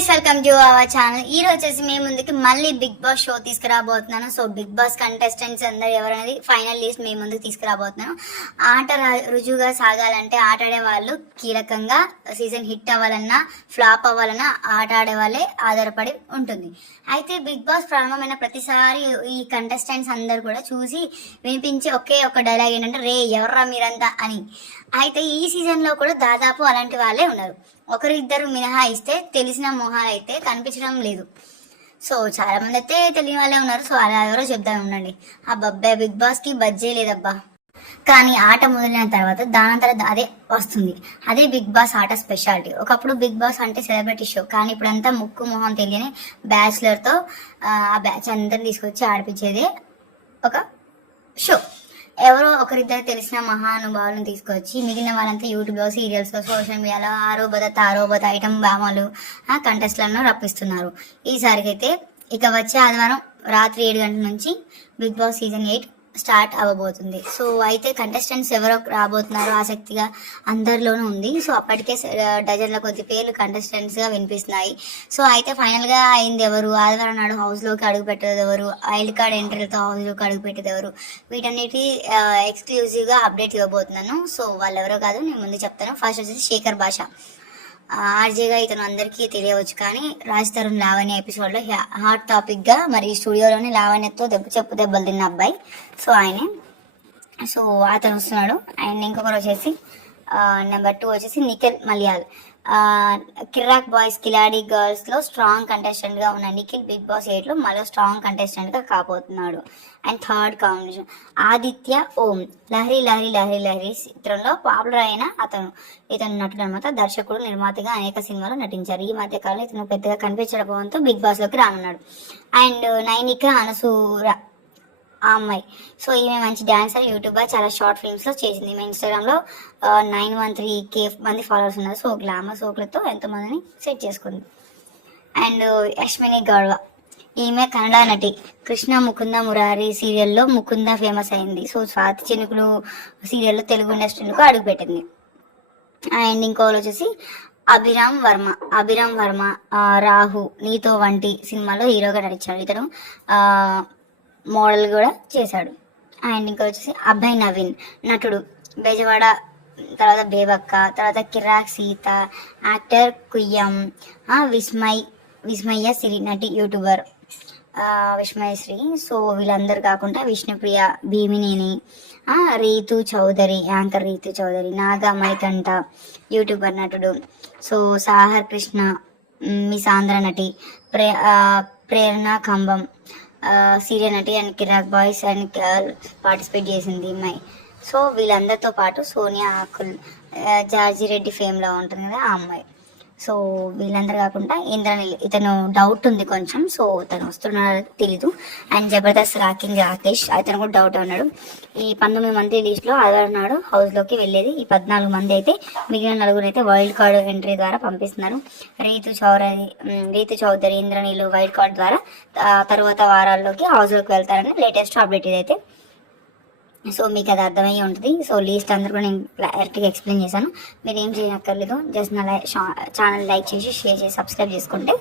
Guys, welcome to our channel. ఈ రోజు వచ్చేసి మేము ముందుకి మళ్ళీ బిగ్ బాస్ షో తీసుకురాబోతున్నాను. సో బిగ్ బాస్ కంటెస్టెంట్స్ అందరు ఎవరనేది ఫైనల్ లిస్ట్ మేము ముందుకు తీసుకురాబోతున్నాను. ఆట రుజువుగా సాగాలంటే ఆట ఆడే వాళ్ళు కీలకంగా, సీజన్ హిట్ అవ్వాలన్నా ఫ్లాప్ అవ్వాలన్నా ఆట ఆడే వాళ్ళే ఆధారపడి ఉంటుంది. అయితే బిగ్ బాస్ ప్రారంభమైన ప్రతిసారి ఈ కంటెస్టెంట్స్ అందరు కూడా చూసి వినిపించే ఒకే ఒక డైలాగ్ ఏంటంటే, రే ఎవర్రా మీరంతా అని. అయితే ఈ సీజన్ లో కూడా దాదాపు అలాంటి వాళ్ళే ఉన్నారు. ఒకరిద్దరు మినహాయిస్తే తెలిసిన మొహాలు అయితే కనిపించడం లేదు. సో చాలా మంది అయితే తెలియని వాళ్ళే ఉన్నారు. సో అలా ఎవరో చెప్తా ఉండండి. అబ్బాబ్బా, బిగ్ బాస్ కి బడ్జే లేదబ్బా. కానీ ఆట మొదలైన తర్వాత దానంతర అదే వస్తుంది. అదే బిగ్ బాస్ ఆట స్పెషాలిటీ. ఒకప్పుడు బిగ్ బాస్ అంటే సెలబ్రిటీ షో, కానీ ఇప్పుడంతా ముక్కు మొహం తెలియని బ్యాచులర్ తో ఆ బ్యాచ్ అందరిని తీసుకొచ్చి ఆడిపించేదే ఒక షో. ఎవరో ఒకరిద్దరు తెలిసిన మహానుభావులను తీసుకొచ్చి మిగిలిన వాళ్ళంతా యూట్యూబ్లో, సీరియల్స్లో, సోషల్ మీడియాలో ఆరోబత ఐటమ్ బామలు కంటెస్ట్లను రప్పిస్తున్నారు. ఈసారికి అయితే ఇక వచ్చే ఆదివారం రాత్రి 7 గంటల నుంచి బిగ్ బాస్ సీజన్ 8 స్టార్ట్ అవ్వబోతుంది. సో అయితే కంటెస్టెంట్స్ ఎవరో రాబోతున్నారో ఆసక్తిగా అందరిలోనూ ఉంది. సో అప్పటికే డజన్ల కొద్ది పేర్లు కంటెస్టెంట్స్ గా వినిపిస్తున్నాయి. సో అయితే ఫైనల్ గా అయింది ఎవరు, ఆదివారం నాడు హౌస్ లోకి అడుగు పెట్టేది ఎవరు, వైల్డ్ కార్డ్ ఎంట్రీలతో హౌస్ లోకి అడుగు పెట్టేది ఎవరు, వీటన్నిటి ఎక్స్క్లూజివ్ గా అప్డేట్ ఇవ్వబోతున్నాను. సో వాళ్ళు ఎవరో కాదు, నేను ముందు చెప్తాను. ఫస్ట్ వచ్చేసి శేఖర్ భాష. ఆర్జేగా ఇతను అందరికీ తెలియవచ్చు, కానీ రాజ్ తరుణ్ లావణ్య ఎపిసోడ్ లో హాట్ టాపిక్ గా మరి స్టూడియోలోని లావణ్యతో దెబ్బలు తిన్న అబ్బాయి. సో ఆయనే. సో అతను వస్తున్నాడు. అండ్ ఇంకొకరు వచ్చేసి నెంబర్ 2 వచ్చేసి నిఖిల్ మలయాల్. కిర్రాక్ బాయ్స్ కిలాడి గర్ల్స్ లో స్ట్రాంగ్ కంటెస్టెంట్ గా ఉన్న నిఖిల్ బిగ్ బాస్ 8 లో మరో స్ట్రాంగ్ కంటెస్టెంట్ గా కాబోతున్నాడు. అండ్ థర్డ్ కాంబినేషన్ ఆదిత్య ఓం. లహరి చిత్రంలో పాపులర్ అయిన ఇతను నటుడు అనమాట. దర్శకుడు, నిర్మాతగా అనేక సినిమాలు నటించారు. ఈ మధ్య కాలంలో ఇతను పెద్దగా కనిపించకపోవడంతో బిగ్ బాస్ లోకి రానున్నాడు. అండ్ నైనిక అనసూర ఆ అమ్మాయి. సో ఈమె మంచి డాన్సర్, యూట్యూబర్, చాలా షార్ట్ ఫిల్మ్స్ లో చేసింది. ఈమె ఇన్స్టాగ్రామ్ లో 913K మంది ఫాలోవర్స్ ఉన్నారు. సో గ్లామర్ సోకులతో ఎంతో మందిని సెట్ చేసుకుంది. అండ్ యశ్మిని గౌడ్వ. ఈమె కన్నడ నటి. కృష్ణ ముకుంద మురారి సీరియల్లో ముకుంద ఫేమస్ అయింది. సో స్వాతి చినుకులు సీరియల్లో తెలుగు ఇండస్ట్రీలకు అడుగుపెట్టింది. అండ్ ఇంకోళ్ళు వచ్చేసి అభిరామ్ వర్మ రాహు నీతో వంటి సినిమాలో హీరోగా నటించాడు. ఇతను మోడల్ కూడా చేశాడు. అండ్ ఇంకా వచ్చేసి అభయ్ నవీన్ నటుడు. బెజవాడ, తర్వాత బేబక్క, తర్వాత కిరాక్ సీత, యాక్టర్ కుయ్యం, విస్మయ్య సిరి నటి, యూట్యూబర్ విస్మయశ్రీ. సో వీళ్ళందరూ కాకుండా విష్ణుప్రియ, భీమినేని, యాంకర్ రీతు చౌదరి, నాగా మణికంఠ, యూట్యూబర్ నటుడు. సో సాహర్ కృష్ణ, మిస్ ఆంధ్ర నటి, ప్రేరణ కంబం సీరియల్ నటి. And Kirik boys and participate చేసింది అమ్మాయి. సో వీళ్ళందరితో పాటు సోనియా ఆకుల్, జార్జి రెడ్డి ఫేమ్ లో ఉంటుంది కదా ఆ అమ్మాయి. సో వీళ్ళందరూ కాకుండా ఇంద్రనీల్, ఇతను డౌట్ ఉంది కొంచెం. సో తను వస్తున్నాడో తెలీదు. అండ్ జబర్దస్త్ రాకేష్, అతను కూడా డౌట్ ఉన్నాడు. ఈ 19 మంది లిస్ట్ లో ఆదివారం నాడు హౌస్ లోకి వెళ్ళేది ఈ 14 మంది అయితే. మిగిలిన 4 అయితే వైల్డ్ కార్డ్ ఎంట్రీ ద్వారా పంపిస్తున్నారు. రీతు చౌదరి, ఇంద్రనీలు వైల్డ్ కార్డ్ ద్వారా తరువాత వారాల్లోకి హౌస్ లోకి వెళ్తారని లేటెస్ట్ అప్డేట్ ఇదైతే. సో మీకు అది అర్థమయ్యి ఉంటుంది. సో లిస్ట్ అందరూ కూడా నేను క్లారిటీగా ఎక్స్ప్లెయిన్ చేశాను. మీరు ఏం చేయక్కర్లేదు, జస్ట్ నా ఛానల్ లైక్ చేసి, షేర్ చేసి, సబ్స్క్రైబ్ చేసుకుంటే